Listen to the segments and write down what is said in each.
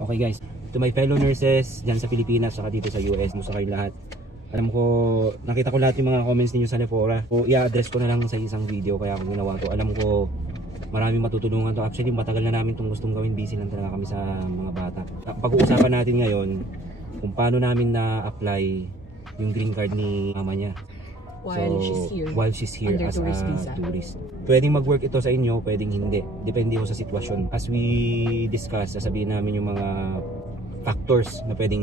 Okay guys, to my fellow nurses dyan sa Pilipinas saka dito sa US, musta kayo lahat. Alam ko, nakita ko lahat yung mga comments ninyo sa Sephora. So i-address ko na lang sa isang video kaya ako ginawa to. Alam ko maraming matutulungan to. Actually matagal na namin itong gustong gawin, busy lang talaga kami sa mga bata. Pag-uusapan natin ngayon kung paano namin na-apply yung green card ni mama niya while she's here under as tourist a visa. tourist. Pwedeng mag-work ito sa inyo, pwedeng hindi. Depende ho sa sitwasyon. As we discuss, sasabihin namin yung mga factors na pwedeng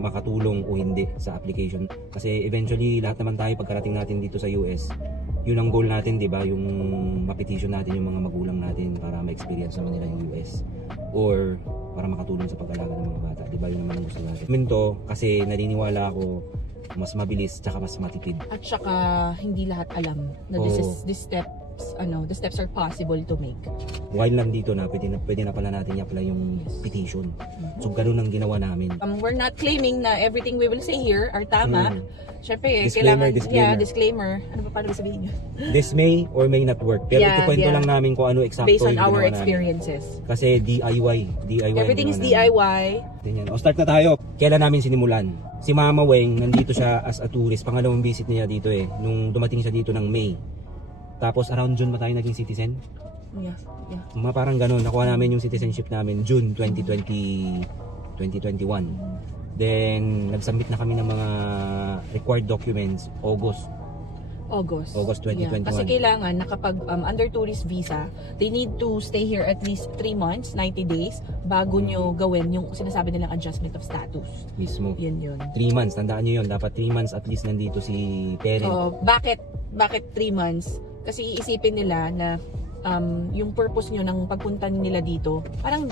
makatulong o hindi sa application. Kasi eventually, lahat naman tayo pagkarating natin dito sa US, yun ang goal natin, di ba? Yung ma-petition natin yung mga magulang natin para ma-experience naman nila yung US. Or para makatulong sa pag-alaga ng mga bata. Di ba? Yun naman ang gusto natin. Minto, kasi naniniwala ako mas mabilis tsaka mas matipid. At saka hindi lahat alam na the steps are possible to make. While nandito na, pwede na pala natin i-apply yung petition. So ganun ang ginawa namin. We're not claiming na everything we will say here are tama. Siyempre, Disclaimer. disclaimer. Ano ba paano ba sabihin nyo? This may or may not work. Pero ikukwento lang namin kung ano eksakto based on yung our ginawa experiences. Namin. Kasi DIY Everything is DIY. Ganyan. O start na tayo. Kailan namin sinimulan? Si Mama Weng, nandito siya as a tourist. Pangalawang visit niya dito nung dumating siya dito ng May. Tapos around June ba tayo naging citizen? Yeah. Parang ganun. Nakuha namin yung citizenship namin June 2021. Then nag-submit na kami ng mga required documents August 2021. Yeah. Kasi kailangan na kapag under tourist visa, they need to stay here at least 3 months, 90 days bago nyo gawin yung sinasabi nilang adjustment of status. Mismo. Yun. 3 months, tandaan nyo yun. Dapat 3 months at least nandito si parent. Bakit 3 months? Kasi iisipin nila na yung purpose nyo ng pagpunta nila dito, parang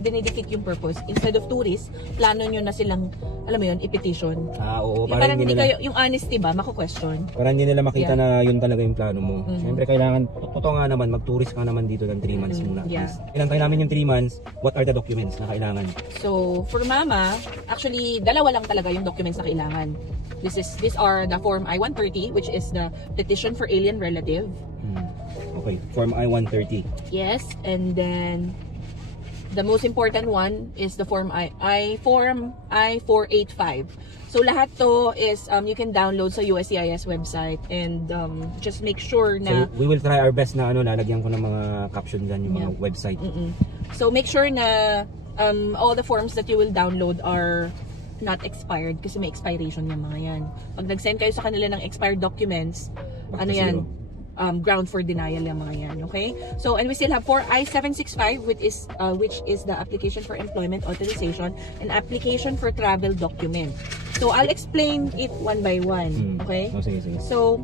dinidikit yung purpose. Instead of tourist, plano nyo na silang, alam mo yun, i-petition. Oo. Parang hindi kayo, yung honesty ba, mako-question. Parang hindi nila makita na yun talaga yung plano mo. Siyempre kailangan, totoo nga naman, mag-tourist ka naman dito ng 3 months muna. Inantay namin yung 3 months, what are the documents na kailangan? So, for Mama, actually, dalawa lang talaga yung documents na kailangan. These are the Form I-130, which is the petition for alien relative. Okay, Form I-130. Yes, and then the most important one is the Form I-485. So lahat to is you can download sa USCIS website and just make sure na so we will try our best na lalagyan ko ng mga caption dyan yung mga website. So make sure na all the forms that you will download are not expired kasi may expiration yung mga yan. Pag nag-send kayo sa kanila ng expired documents, ground for denial yung mga yan, okay? So, and we still have for I-765, which is the application for employment authorization and application for travel document. So, I'll explain it one by one, okay? Sige. So,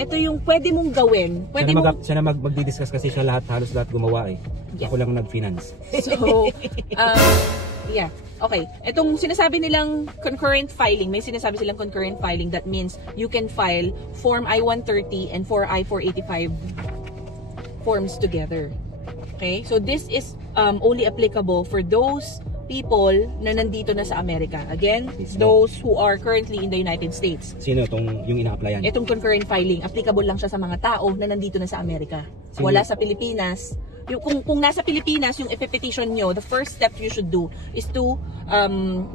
ito yung pwede mong gawin. Siya na magdi-discuss kasi siya halos lahat gumawa eh. Ako lang nag-finance. So, yeah. Okay, itong sinasabi nilang concurrent filing, may sinasabi silang concurrent filing, that means you can file Form I-130 and for I-485 forms together. Okay, so this is only applicable for those people na nandito na sa Amerika. Again, those who are currently in the United States. Sino yung ina-applyan? Itong concurrent filing, applicable lang siya sa mga tao na nandito na sa Amerika. Wala sa Pilipinas. Kung nasa Pilipinas yung ipipetition nyo, the first step you should do is to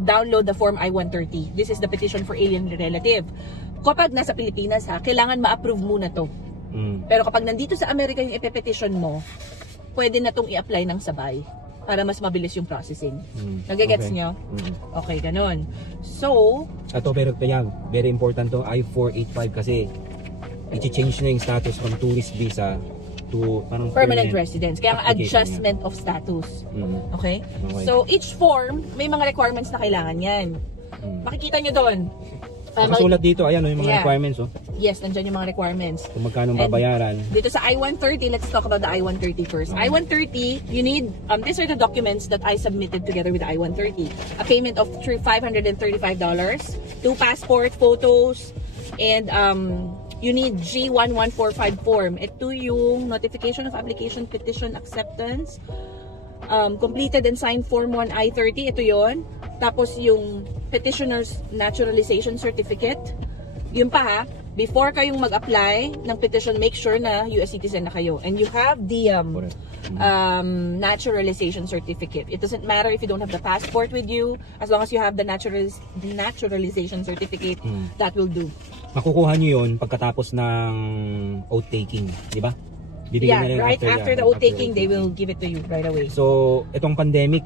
download the Form I-130. This is the petition for alien relative. Kapag nasa Pilipinas kailangan ma-approve muna to. Pero kapag nandito sa Amerika yung ipipetition mo, pwede na tong i-apply ng sabay para mas mabilis yung processing. Nagigets nyo? Okay, ganun. So, pero kaya, very important to I-485 kasi i-change na yung status from tourist visa to permanent residence. Kaya ang adjustment of status. Okay? So, each form, may mga requirements na kailangan yan. Makikita nyo doon. Nakasulat dito, ayan yung mga requirements. Yes, nandyan yung mga requirements. Kung magkano babayaran. Dito sa I-130, let's talk about the I-130 first. I-130, you need, these are the documents that I submitted together with the I-130. A payment of $535, 2 passport photos, and you need G1145 form. Ito yung notification of application petition acceptance. Completed and signed form 1 I-30. Ito yon. Tapos yung petitioner's naturalization certificate. Yun pa before kayong mag-apply ng petition, make sure na US citizen na kayo. And you have the Correct. naturalization certificate. It doesn't matter if you don't have the passport with you, as long as you have the naturalization certificate, that will do. Makukuha nyo yun pagkatapos ng oath taking, di ba? Yeah, right after the oath taking, they will give it to you right away. So, itong pandemic,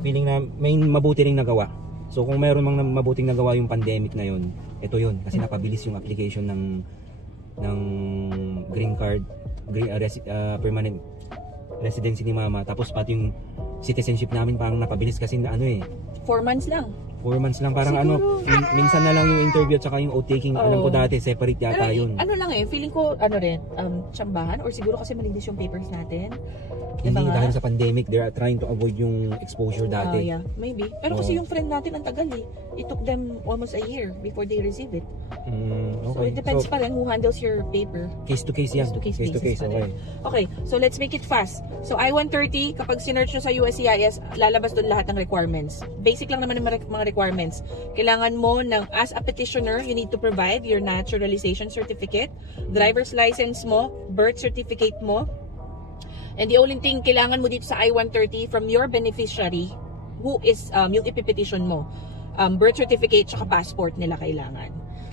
feeling na may mabuti ring nagawa. So, kung mayroon mang mabuting nagawa yung pandemic na yun, ito yun. Kasi napabilis yung application ng green card, permanent residency ni mama. Tapos pati yung citizenship namin parang napabilis kasi 4 months lang. 4 months lang, parang Siguro, minsan na lang yung interview at saka yung oath taking. Alam ko dati, separate yata yun. Feeling ko, tsambahan, or siguro kasi malinis yung papers natin. Hindi, Diba dahil sa pandemic, they are trying to avoid yung exposure dati. Yeah, maybe. Pero kasi yung friend natin ang tagal eh. It took them almost a year before they receive it. Okay. So it depends pa rin who handles your paper. Case to case yan. Case to okay. case Okay, so let's make it fast. So I-130, kapag sinearch nyo sa USCIS, lalabas doon lahat ng requirements. Basic lang naman yung mga requirements. Kailangan mo as a petitioner, you need to provide your naturalization certificate, driver's license mo, birth certificate mo, and the only thing kailangan mo dito sa I-130 from your beneficiary, who is yung ipipetition mo, birth certificate tsaka passport nila kailangan.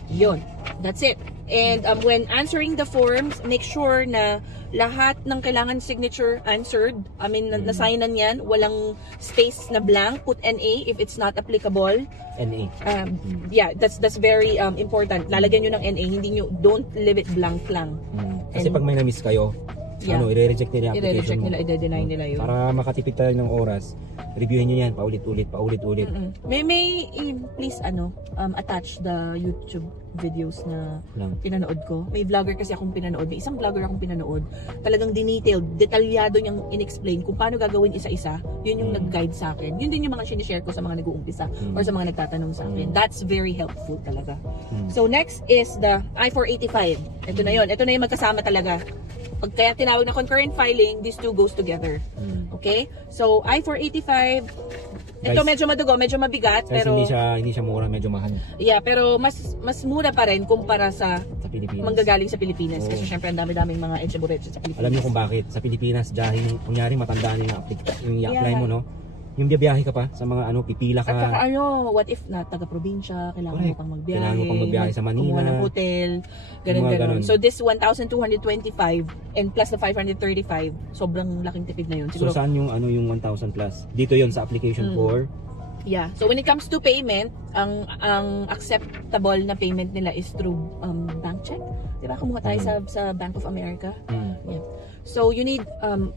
Yun. That's it. And when answering the forms, make sure na lahat ng kailangan signature answered. Nasignan yan. Walang space na blank. Put NA if it's not applicable. NA. Yeah, that's very important. Lalagyan nyo ng NA. Don't leave it blank lang. Kasi pag may na-miss kayo, i-reject nila yung application mo. I-deny nila yun. Para makatipid tayo ng oras, reviewin nyo yan paulit-ulit. May please attach the YouTube videos na pinanood ko. May vlogger kasi akong pinanood. May isang vlogger akong pinanood. Talagang detalyado niyang in-explain kung paano gagawin isa-isa. Yun yung nag-guide sa akin. Yun din yung mga sinishare ko sa mga nag-uumpisa or sa mga nagtatanong sa akin. That's very helpful talaga. So next is the I-485. Ito na yun. Ito na yung magkasama talaga. Pag kaya tinawag na concurrent filing, these two goes together. Okay? So, I-485, ito medyo madugo, medyo mabigat, pero hindi siya mura, medyo mahal. Yeah, pero mas mura pa rin kumpara sa Pilipinas. Manggagaling sa Pilipinas. Kasi syempre ang dami-daming mga echebureche sa Pilipinas. Alam niyo kung bakit? Sa Pilipinas, dahil kunyari matanda na yung i-apply mo, no? Yung biyahe ka pa sa mga pipila ka. At saka what if na taga-probinsya, kailangan mo pang magbiyahe. Kailangan mo pang magbiyahe sa Manila. Kumuha ng hotel, ganun. So this 1,225 and plus the 535, sobrang laking tipid na yun. So Siguro, saan yung yung 1,000 plus? Dito yon sa application for? Yeah. So when it comes to payment, ang acceptable na payment nila is through bank check. Diba? Kumuha tayo sa Bank of America. Yeah. So you need,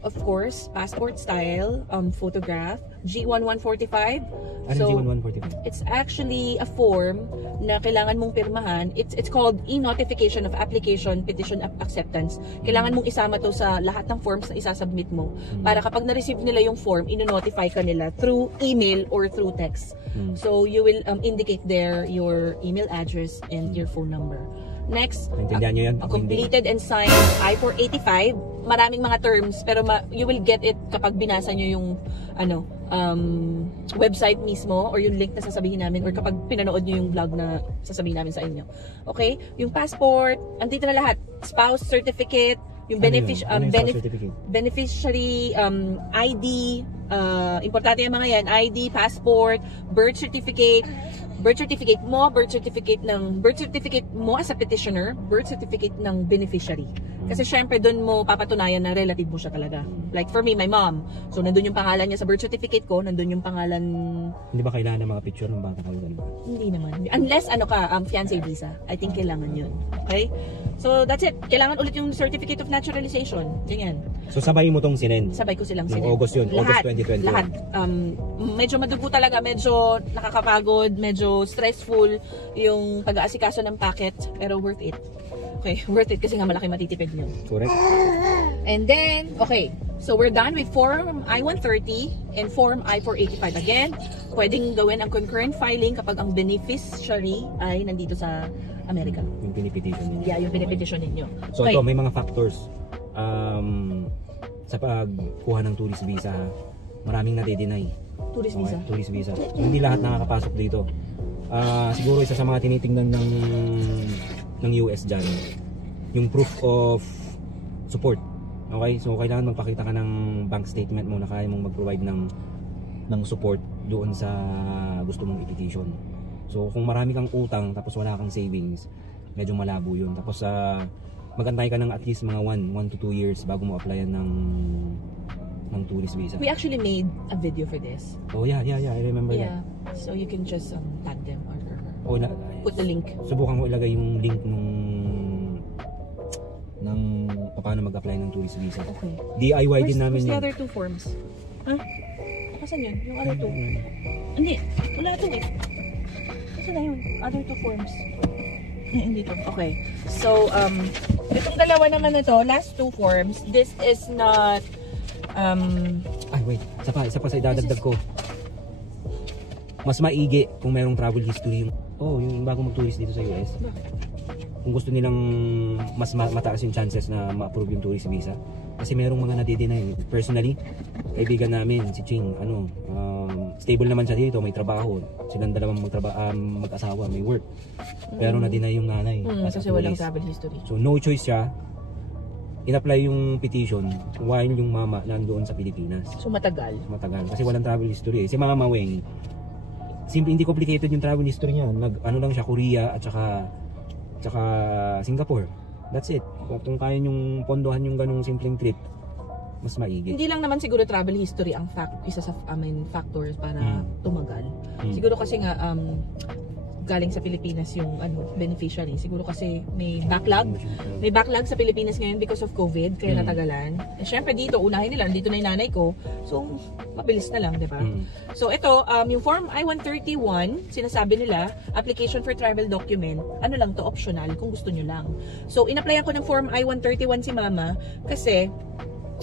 of course, passport style, photograph, G1145. Ano So G1145? it's actually a form na kailangan mong pirmahan. It's called e-notification of application, petition acceptance. Kailangan mong isama to sa lahat ng forms na isasubmit mo. Para kapag na-receive nila yung form, ino-notify ka nila through email or through text. So you will indicate there your email address and your phone number. Next, Naintindihan nyo yan? completed and signed I-485. Maraming mga terms, pero you will get it kapag binasa nyo yung website mismo or yung link na sasabihin namin or kapag pinanood nyo yung vlog na sasabihin namin sa inyo. Okay? Yung passport, andito na lahat. Spouse certificate, yung beneficiary ID, importante yung mga yan, ID, passport, birth certificate mo as a petitioner, birth certificate ng beneficiary. Kasi syempre doon mo papatunayan na relative mo siya talaga. Like for me, my mom. So nandun yung pangalan niya sa birth certificate ko, nandun yung pangalan. Hindi ba kailangan ng mga picture ng bata kayo? Hindi naman. Unless fiancé visa. I think kailangan yun. Okay? So that's it. Kailangan ulit yung certificate of naturalization. Ganyan. So sabay mo tong sinend? Sabay ko silang sinend. August yun, Lahat, August 2020. Lahat. Medyo madugo talaga, medyo nakakapagod, medyo stressful yung pag-aasikaso ng packet, pero worth it. Okay, worth it kasi nga malaki matitipid nyo. Correct. And then, okay, so we're done with Form I-130 and Form I-485. Again, pwedeng gawin ang concurrent filing kapag ang beneficiary ay nandito sa Amerika. Yung pinipetition ninyo. Yeah, yung pinipetition ninyo. So Okay. ito, may mga factors. Sa pagkuha ng tourist visa, maraming nade-deny. Tourist visa. Okay, tourist visa. So, hindi lahat nakakapasok dito. Siguro isa sa mga tinitingnan ng ng US dyan, yung proof of support. Okay? So kailangan magpakita ka ng bank statement mo na kaya mong mag-provide ng support doon sa gusto mong i-petition. So kung marami kang utang tapos wala kang savings, medyo malabo yun. Tapos magantay ka ng at least mga 1 to 2 years bago mo applyan ng tourist visa. We actually made a video for this. Oh yeah, I remember that. So you can just tag them or Oh, put the link. Subukan ko ilagay yung link ng paano mag-apply ng tourist visa. Okay. DIY din namin Where's the yun. other 2 forms? Huh? Kasan yun? Yung other 2? Hindi. Wala ito eh. Kasan na yun? Other 2 forms. Hindi to. Okay. So, itong dalawa naman na to, last 2 forms, this is not, Ay, wait. Isa pa sa idadagdag ko. Mas maigi kung merong travel history yung bago mag-tourist dito sa US. Bakit? Kung gusto nilang mas mataas yung chances na ma-approve yung tourist visa. Kasi merong mga nadi-deny. Personally, kaibigan namin, si Ching, stable naman siya dito, may trabaho. Silang dalawang mag-asawa, may work. Pero na-deny yung nanay. Kasi walang travel history. So no choice siya. In-apply yung petition while yung mama nandoon sa Pilipinas. So matagal. Kasi walang travel history. Si Mama Weng, simple, hindi complicated yung travel history niya. Lang siya, Korea at saka Singapore. That's it. Kung kaya yung pondohan yung ganung simpleng trip, mas maigi. Hindi lang naman siguro travel history ang isa sa factors para tumagal. Siguro kasi nga galing sa Pilipinas yung beneficiary. Siguro kasi may backlog. May backlog sa Pilipinas ngayon because of COVID, kaya natagalan. Eh, syempre dito, unahin nila, dito na yung nanay ko. So, mabilis na lang, di ba? So, ito, yung Form I-131, sinasabi nila, application for travel document, ano lang to, optional, kung gusto nyo lang. So, in-applyan ko ng Form I-131 si Mama, kasi,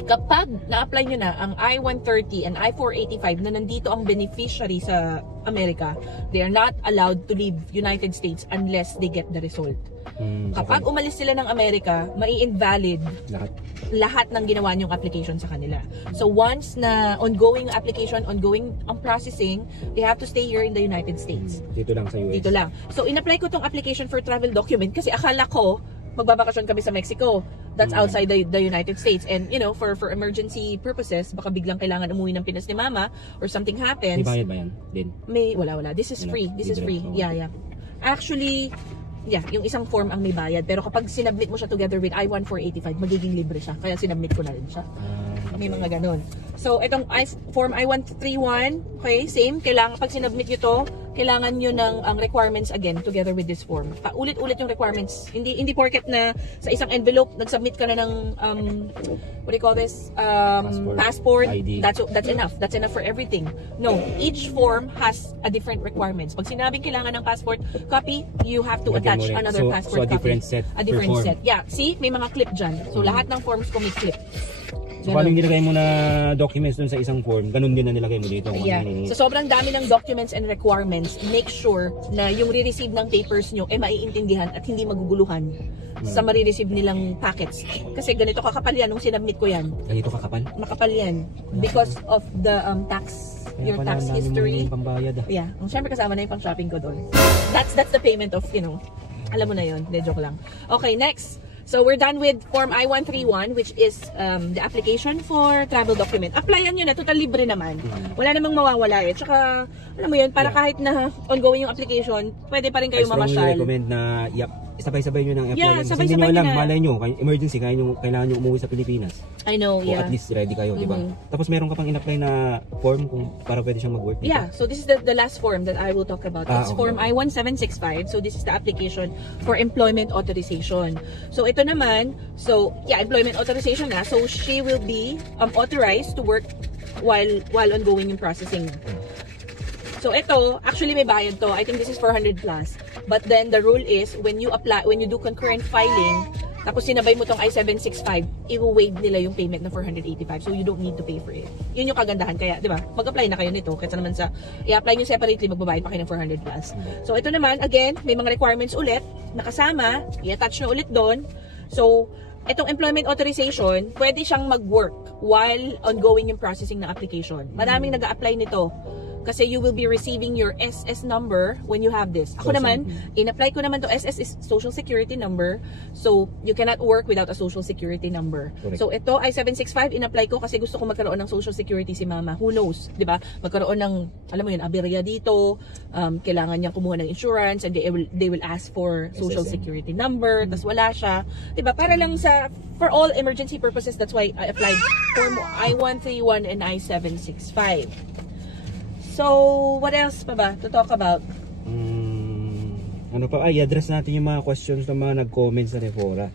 kapag na-apply nyo na ang I-130 and I-485 na nandito ang beneficiary sa Amerika, they are not allowed to leave United States unless they get the result. Kapag umalis sila ng Amerika, mai-invalid lahat ng ginawa nyong application sa kanila. So once na ongoing application, ongoing ang processing, they have to stay here in the United States. Dito lang sa US. Dito lang. So in-apply ko tong application for travel document kasi akala ko magbabakasyon kami sa Mexico. That's outside the United States. And, you know, for emergency purposes, baka biglang kailangan umuwi ng Pinas ni Mama or something happens. May bayad ba yan? Din? Wala. This is free. This is free. Yeah. Actually, yung isang form ang may bayad. Pero kapag sinubmit mo siya together with I-1485, magiging libre siya. Kaya sinubmit ko na rin siya. May mga ganun. So, itong Form I-131, okay, same. Pag sinubmit nyo to, kailangan nyo ng requirements again together with this form. Ulit-ulit yung requirements. Hindi porket na sa isang envelope, nag-submit ka na ng, what do you call this? Passport. ID. That's enough. That's enough for everything. No, each form has a different requirements. Pag sinabing kailangan ng passport copy, you have to attach another passport copy. So a different set. A different set. Yeah, see? May mga clip dyan. So, lahat ng forms ko may clip. So, paano nilagay mo na documents dun sa isang form, ganun din na nilagay mo dito. Yeah. So, sobrang dami ng documents and requirements. Make sure na yung re-receive ng papers nyo ay maiintindihan at hindi maguguluhan sa marireceive nilang packets. Kasi ganito kakapal yan nung sinubmit ko yan. Ganito kakapal? Makapal yan. Because of the tax, your tax history. Pambayad. Yeah. Siyempre kasama na yung pang-shopping ko doon. That's the payment of, you know, alam mo na yun. De joke lang. Okay, next. So, we're done with Form I-131, which is the application for travel document. Applyan nyo na, total libre naman. Wala namang mawawala eh. Tsaka, alam mo yun, para kahit na ongoing yung application, pwede pa rin kayo mamasyal. I strongly recommend na sabay-sabay nyo ng apply. Yeah, Kasi sabay-sabay hindi nyo alam, na. malay nyo, emergency, kailangan nyo umuwi sa Pilipinas. I know, O at least ready kayo, di ba? Tapos meron ka pang in-apply na form kung para pwede siyang mag-work. Yeah, so this is the last form that I will talk about. It's okay. Form I-1765. So this is the application for employment authorization. So ito naman, employment authorization na. So she will be authorized to work while ongoing yung processing. So ito, actually may bayad to. I think this is 400 plus. But then the rule is when you do concurrent filing, tapos sinabay mo tong I-765, i-waive nila yung payment na 485. So you don't need to pay for it. Yun yung kagandahan. Kaya, di ba, mag-apply na kayo nito. Kaya naman i-apply nyo separately, magbabayad pa kayo ng 400 plus. So ito naman, again, may mga requirements ulit, nakasama, i-attach nyo ulit doon. So, itong employment authorization, pwede siyang mag-work while ongoing yung processing ng application. Maraming nag-a-apply nito. Kasi you will be receiving your SS number when you have this. Ako naman, in-apply ko naman to SS is Social Security number. So, you cannot work without a Social Security number. Correct. So, ito, I-765, in-apply ko kasi gusto ko magkaroon ng Social Security si mama. Who knows, di ba? Magkaroon ng, alam mo yun, aberya dito, kailangan niyang kumuha ng insurance, and they will ask for Social SSN. Security number, tas wala siya. Di ba? Para lang for all emergency purposes, that's why I applied for I-131 and I-765. So, what else pa ba to talk about? Ano pa? Ay, address natin yung mga questions ng mga nag-comment sa Refora.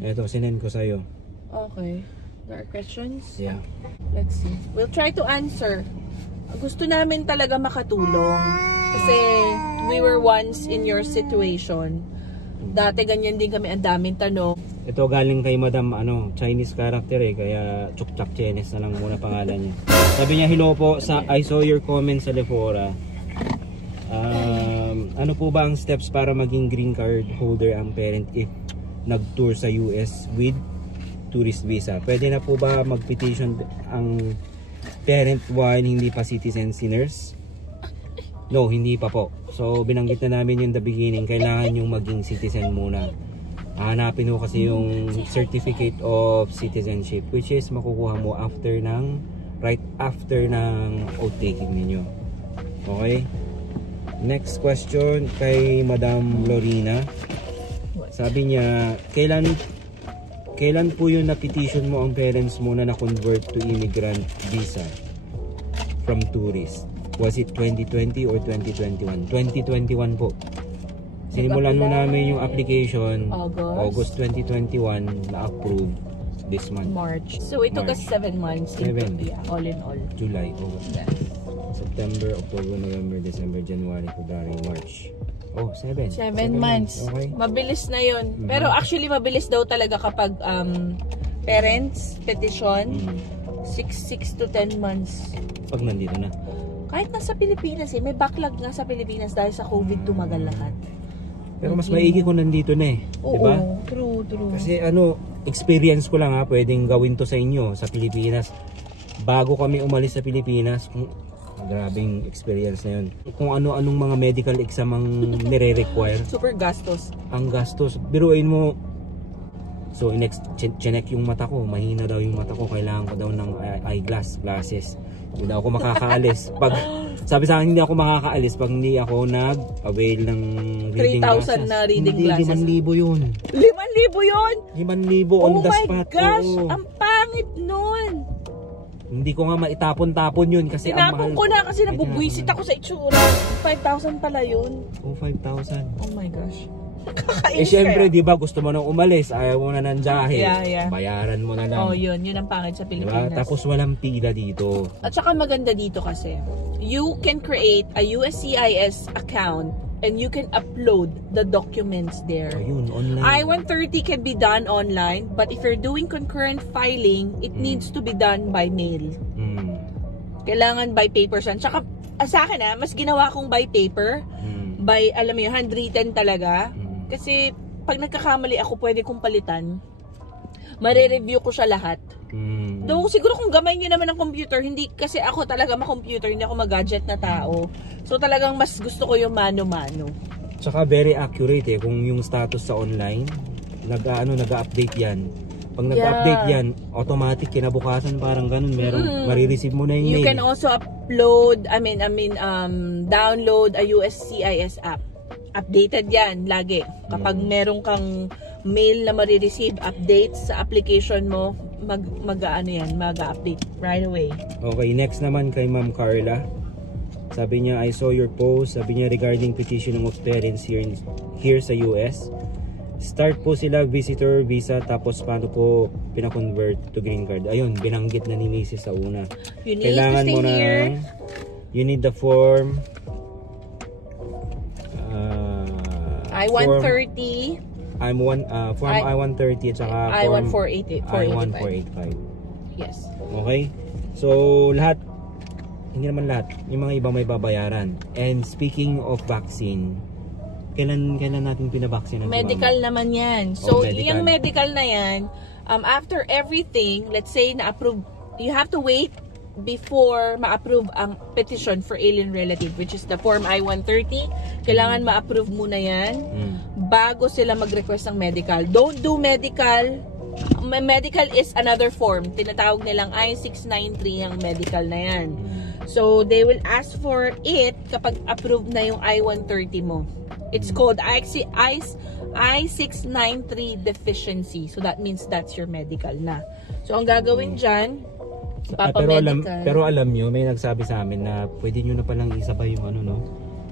Ito, sinend ko sa'yo. Okay. There are questions? Yeah. Let's see. We'll try to answer. Gusto namin talaga makatulong. Kasi we were once in your situation. Dati ganyan din kami, ang daming tanong. Ito galing kay Madam Chinese character kaya Chukchak Chenes na lang muna pangalan niya. Sabi niya, hello po, I saw your comment sa Refora. Ano po ba ang steps para maging green card holder ang parent if nag-tour sa US with tourist visa? Pwede na po ba mag-petition ang parent while hindi pa citizen sinners? No, hindi pa po. So binanggit na namin yung the beginning, kailangan yung maging citizen muna. Hanapin mo kasi yung certificate of citizenship, which is makukuha mo right after ng oath taking ninyo. Okay? Next question kay Madam Lorena. Sabi niya, kailan po yung na-petition mo ang parents mo na na-convert to immigrant visa from tourist? Was it 2020 or 2021? 2021 po. Sinimulan mo namin yung application August 2021 na approved this month. March. So it took us 7 months. All in all. July, August, September, October, November, December, January, February, March. Oh, 7 months. Okay. Mabilis na yun. Pero actually mabilis daw talaga kapag parents petition 6 to 10 months. Pag nandito na. Kahit nasa Pilipinas may backlog nga sa Pilipinas dahil sa COVID tumagal lahat. Pero mas maigi kung nandito na Oo, diba? True. Kasi experience ko lang pwedeng gawin to sa inyo sa Pilipinas. Bago kami umalis sa Pilipinas, grabing experience na yun. Kung ano-anong mga medical exam ang nire-require. Super gastos. Ang gastos. Biruin mo. So, chinek yung mata ko. Mahina daw yung mata ko. Kailangan ko daw ng glasses. Hindi ako makakaalis. Sabi sa akin, hindi ako makakaalis pag hindi ako nag-avail ng reading glasses. 3,000 na reading glasses. 5,000 yun. 5,000 yun? 5,000 on the spot. Oh my gosh! Ang pangit nun! Hindi ko nga maitapon-tapon yun kasi ang mahal. Tinapon ko na kasi nabubwisit ako sa itsura. 5,000 pala yun. Oh, 5,000. Oh my gosh. Syempre, di ba, gusto mo nang umalis, ayaw mo na ng jahe. Yeah. Bayaran mo na lang. Oh, yun ang pangit sa Pilipinas. Diba? Tapos walang pila dito. At saka maganda dito kasi, you can create a USCIS account and you can upload the documents there. Ayun, online. I-130 can be done online, but if you're doing concurrent filing, it needs to be done by mail. Kailangan by paper siya. Tsaka, sa akin mas ginawa kong by paper, by, alam mo yun, handwritten talaga. Kasi, pag nagkakamali ako, pwede kong palitan. Mare-review ko siya lahat. Though, siguro kung gamay nyo naman ang computer, hindi kasi ako talaga ma-computer, hindi ako mag-gadget na tao. So, talagang mas gusto ko yung mano-mano. Tsaka very accurate kung yung status sa online, nag-update yan. Pag nag-update yan, automatic kinabukasan parang ganun, marireceive mo na yung You mail. can also upload, download a USCIS app. Updated yan lagi. Kapag meron kang mail na marireceive updates sa application mo, mag-update right away. Okay, next naman kay Ma'am Carla. Sabi niya, I saw your post. Sabi niya regarding petitioning of parents here sa US. Start po sila visitor visa, tapos paano po pina-convert to green card. Ayun, binanggit na ni Mrs. sa una. Kailangan mo na you need the form I-130 form I-130 at saka I-1485. Yes. Okay? So, lahat, hindi naman lahat, yung mga iba may babayaran. And speaking of vaccine, kailan natin pinabaksin ang medical naman yan. So, yung medical na yan, after everything, let's say na-approve, you have to wait before ma-approve ang petition for alien relative, which is the Form I-130, kailangan ma-approve muna yan bago sila mag-request ng medical. Don't do medical. Medical is another form. Tinatawag nilang I-693 ang medical na yan. So, they will ask for it kapag approved na yung I-130 mo. It's called I-693 deficiency. So, that means that's your medical na. So, ang gagawin dyan, pero alam nyo, may nagsabi sa amin na pwede nyo na palang isabay yung ano, no?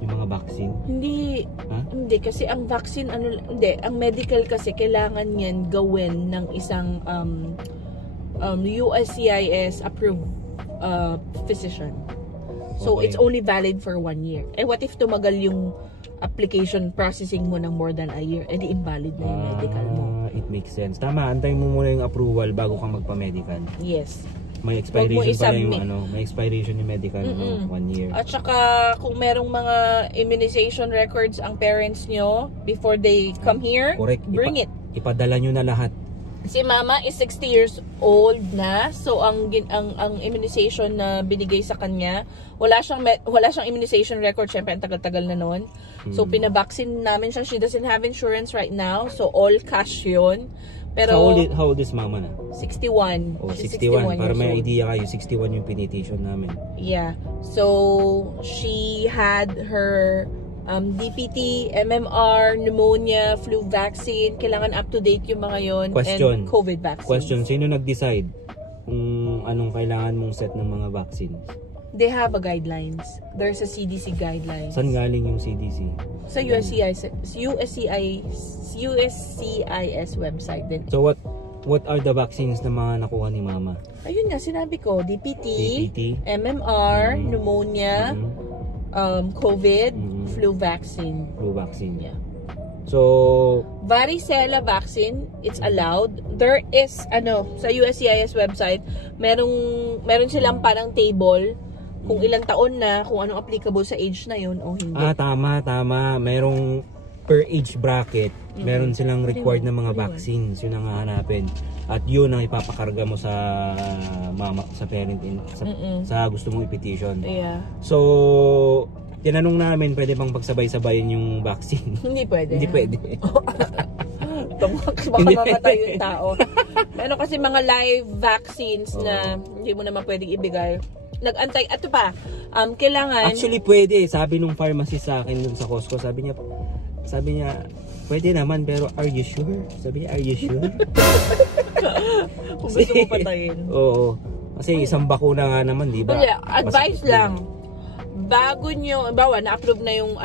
Yung mga vaccine. Hindi. Ha? Hindi. Kasi ang vaccine, ang medical kasi, kailangan yan gawin ng isang USCIS approved physician. So, Okay. it's only valid for 1 year. Eh, what if tumagal yung application processing mo ng more than a year? Eh, di invalid na yung medical mo. It makes sense. Tama, antayin mo muna yung approval bago ka magpa-medical. Yes. May Huwag mo expiration pala yung i-submit. may expiration yung medical, no? 1 year. At saka, kung merong mga immunization records ang parents nyo before they come here, Correct. bring it. Ipadala nyo na lahat. Si mama is 60 years old na. So ang immunization na binigay sa kanya, wala siyang immunization record, syempre ang tagal-tagal na noon. So pinabaksin namin siya. She doesn't have insurance right now. So all cash 'yon. Pero How old is mama na? 61. Oh, She's 61. Para years may old. idea kayo, 61 yung pinitation namin. Yeah. So she had her DPT, MMR, pneumonia, flu vaccine. Kailangan up-to-date yung mga yon. Question. And COVID vaccine. Question, sino nag-decide kung anong kailangan mong set ng mga vaccines? They have a guidelines. There's a CDC guidelines. Saan galing yung CDC? Sa USCIS website din. So what are the vaccines na mga nakuha ni mama? Ayun nga, sinabi ko, DPT, MMR, Mhm. pneumonia, COVID, flu vaccine. Flu vaccine. Yeah. So, Varicella vaccine, it's allowed. There is, sa USCIS website, meron silang parang table kung ilang taon na, kung anong applicable sa age na yun o hindi. tama. Merong per age bracket, meron silang required na mga vaccines. Yun ang hahanapin. At yun ang ipapakarga mo sa mama, sa parent, sa gusto mong i-petition. Yeah. So, tinanong namin, pwede bang pagsabay-sabayin yung vaccine? Hindi pwede. Hindi pwede. Baka mamatay yung tao. Meron kasi mga live vaccines na hindi mo naman pwedeng ibigay. Nag-antay. Ato pa, kailangan... Actually, pwede. Sabi nung pharmacist sa akin dun sa Costco, sabi niya, pwede naman, pero are you sure? Sabi niya, are you sure? Kung gusto mo patayin. Oo. Kasi isang bakuna nga naman, di ba? Advice lang. Bago nyo, bawa, na-approve na yung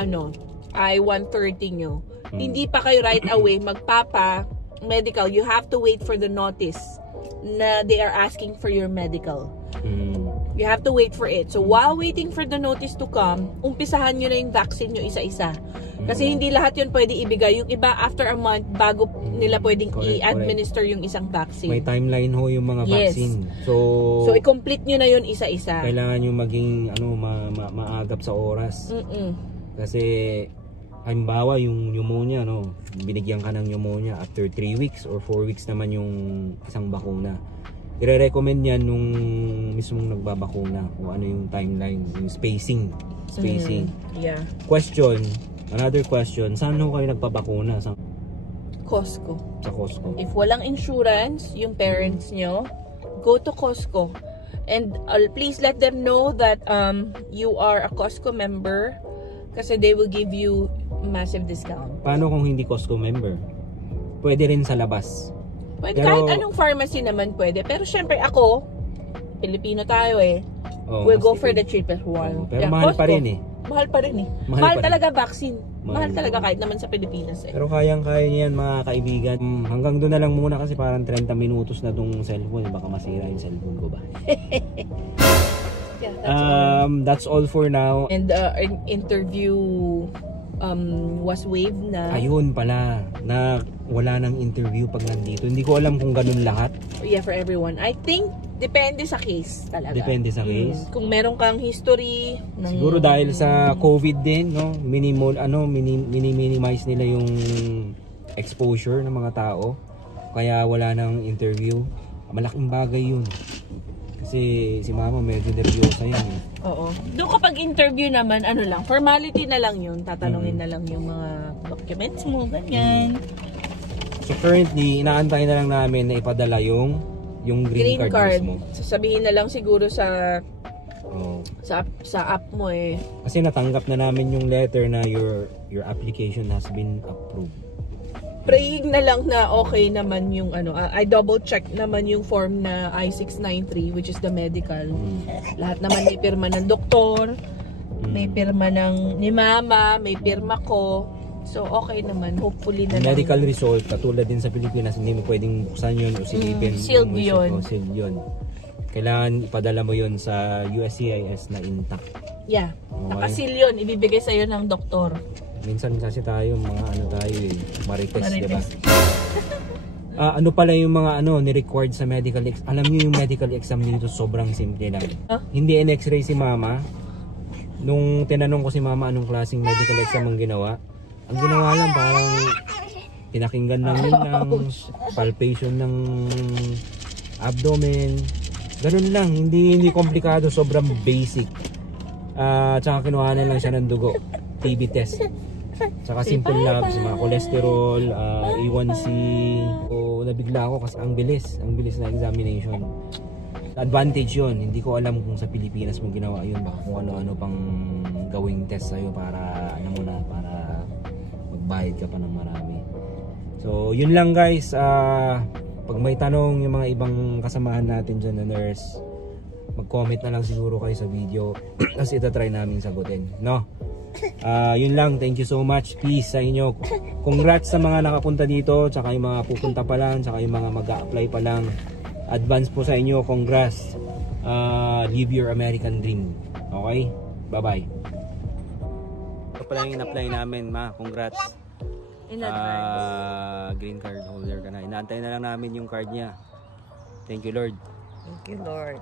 I-130 nyo. Hindi pa kayo right away magpapa-medical. You have to wait for the notice na they are asking for your medical. You have to wait for it. So, while waiting for the notice to come, umpisahan nyo na yung vaccine nyo isa-isa. Kasi hindi lahat yun pwede ibigay. Yung iba, after a month, bago nila pwedeng i-administer yung isang vaccine. May timeline ho yung mga vaccine. So, i-complete nyo na yun isa-isa. Kailangan nyo maging maagap sa oras. Kasi, halimbawa yung pneumonia, binigyan ka ng pneumonia after 3 weeks or 4 weeks naman yung isang bakuna. I-recommend yan nung mismong nagbabakuna kung ano yung timeline, yung spacing. Yeah. Another question, saan ho kayo nagpabakuna? Costco. Sa Costco. If walang insurance, yung parents nyo, go to Costco. And please let them know that you are a Costco member kasi they will give you massive discount. Paano kung hindi Costco member? Pwede rin sa labas. Pwede, kahit anong pharmacy naman pwede. Pero syempre ako, Pilipino tayo we'll go for the cheapest one. Pero mahal Costco, pa rin Mahal pa rin Mahal pa talaga vaccine. Mahal Mahal talaga kahit naman sa Pilipinas Pero kayang-kaya niyan mga kaibigan. Hanggang doon na lang muna kasi parang 30 minutos na tong cellphone. Baka masira yung cellphone ko ba? Yeah, that's all for now. And an interview was waived na. Ayun pala, na wala nang interview pag nandito. Hindi ko alam kung ganun lahat. Yeah, for everyone. I think depende sa case talaga. Depende sa case. Kung meron kang history ng... Siguro dahil sa COVID din, minimize nila yung exposure ng mga tao. Kaya wala nang interview. Malaking bagay yun. Kasi si mama medyo nervyosa yan eh. Oo. Doon kapag interview naman, ano lang, formality na lang yun. Tatanungin na lang yung mga documents mo, ganyan. So currently, inaantay na lang namin na ipadala yung green card mismo. Sasabihin na lang siguro sa Oh. sa app mo eh. Kasi natanggap na namin yung letter na your application has been approved. Praying na lang na okay naman yung ano, I double check naman yung form na I-693 which is the medical. Lahat naman may pirma ng doktor, may pirma ni mama, may pirma ko. So okay naman, hopefully na lang. Medical result, katulad din sa Pilipinas, hindi mo pwedeng buksan yun o silipin. Sealed yun. Sealed yun. Kailangan ipadala mo yun sa USCIS na intact. Yeah. Okay. Nakasil yun, ibibigay sa'yo ng doktor. Minsan kasi tayo, mga ano tayo eh, marites, di ba? Marites. Ano pala yung mga ni-required sa medical exam? Alam niyo yung medical exam dito sobrang simple lang. Huh? Hindi in-x-ray si mama. Nung tinanong ko si mama anong klaseng medical exam ang ginawa lang parang pinakinggan lang yun ng palpation ng abdomen. Ganun lang, hindi komplikado, sobrang basic. Tsaka kinuhanan lang siya ng dugo, TB test. Tsaka simple labs, mga cholesterol, A1C. So, nabigla ako kasi ang bilis na examination. Advantage yun, hindi ko alam kung sa Pilipinas mo ginawa yun, baka kung ano-ano pang gawing test sa'yo para para magbayad ka pa ng marami. So, yun lang guys. Pag may tanong yung mga ibang kasamahan natin dyan na nurse, mag-comment na lang siguro kayo sa video kasi itatry namin sagutin, no? Yun lang, thank you so much, peace sa inyo. Congrats sa mga nakapunta dito, tsaka yung mga pupunta pa lang, tsaka yung mga mag-a-apply pa lang. Advance po sa inyo, congrats. Live your American dream. Okay? Bye-bye. Ito pala yung in-apply namin, ma. Congrats. In advance. Green card holder ka na. Inaantay na lang namin yung card niya. Thank you, Lord. Thank you, Lord.